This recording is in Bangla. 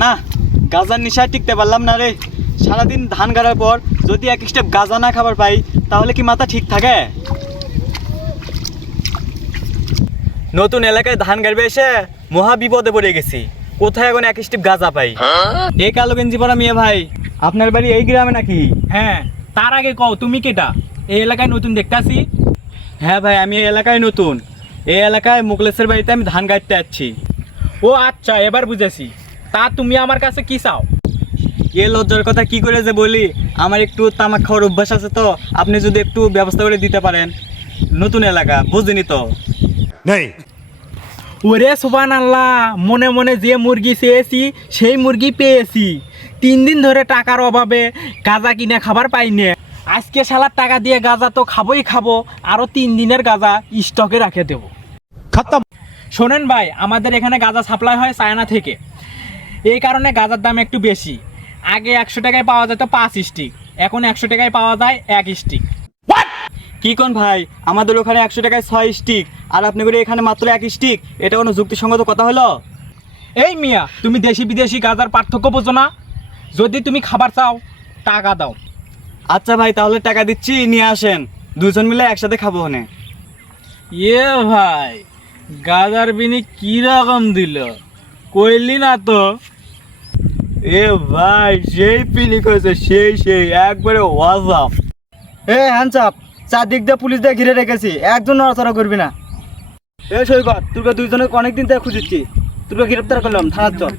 না, গাঁজার নেশায় টিকতে পারলাম না রে। সারাদিন ধান গাড়ার পর যদি এক স্টেপ গাঁজা না খাবার পাই তাহলে কি মাথা ঠিক থাকে? নতুন এলাকায় ধান গাড়বে এসে মহা বিপদে পড়ে গেছি। কোথায় এখন এক স্টেপ গাঁজা পাই? এই কালো গেঞ্জি পরা মিয়া ভাই, আপনার বাড়ি এই গ্রামে নাকি? হ্যাঁ, তার আগে কও তুমি কেটা? এই এলাকায় নতুন দেখতাছি। হ্যাঁ ভাই, আমি এই এলাকায় নতুন। এই এলাকায় মুকলেশের বাড়িতে আমি ধান গাড়তে যাচ্ছি। ও আচ্ছা, এবার বুঝেছি। তা তুমি আমার কাছে কি চাও? এ লজ্জার কথা কি করে যে বলি, আমার একটু তামাক খাওয়ার অভ্যাস আছে, তো আপনি যদি একটু ব্যবস্থা করে দিতে পারেন। নতুন এলাকা, বুঝিনি তো। ওরে সুবহানাল্লাহ, মনে মনে যে মুরগি চেয়েছি সেই মুরগি পেয়েছি। 3 দিন ধরে টাকার অভাবে গাঁজা কিনে খাবার পাইনি। আজকে শালার টাকা দিয়ে গাঁজা তো খাবোই খাবো, আরো 3 দিনের গাঁজা স্টকে রাখে দেবো। খতম। শোনেন ভাই, আমাদের এখানে গাঁজা সাপ্লাই হয় চায়না থেকে। এই কারণে গাঁজার দাম একটু বেশি। আগে 100 টাকায় পাওয়া যেত 5 স্টিক, এখন 100 টাকায় পাওয়া যায় 1 স্টিক। কি কোন ভাই, আমাদের ওখানে 100 টাকায় 6 স্টিক, আর আপনি করে এখানে মাত্র 1 স্টিক। এটা কোনো যুক্তিসঙ্গত কথা হলো? এই মিয়া, তুমি দেশি বিদেশি গাঁজার পার্থক্য বোঝো না? যদি তুমি খাবার চাও টাকা দাও। আচ্ছা ভাই, তাহলে টাকা দিচ্ছি, নিয়ে আসেন, দুজন মিলে একসাথে খাবো হনে। এ ভাই, গাজার বিনি কি রকম দিল কইলি না তো? এ ভাই, সেই পিনি করেছে, সেই একবারে ওয়াজাব। হ্যান্ডসাপ, চারদিক দিয়ে পুলিশ দিয়ে ঘিরে রেখেছি, একজন নড়াচড়া করবি না। সৈকত, তোকে দুইজনে অনেকদিন থেকে খুঁজেছি, তোকে গ্রেপ্তার করলাম, থানার চল।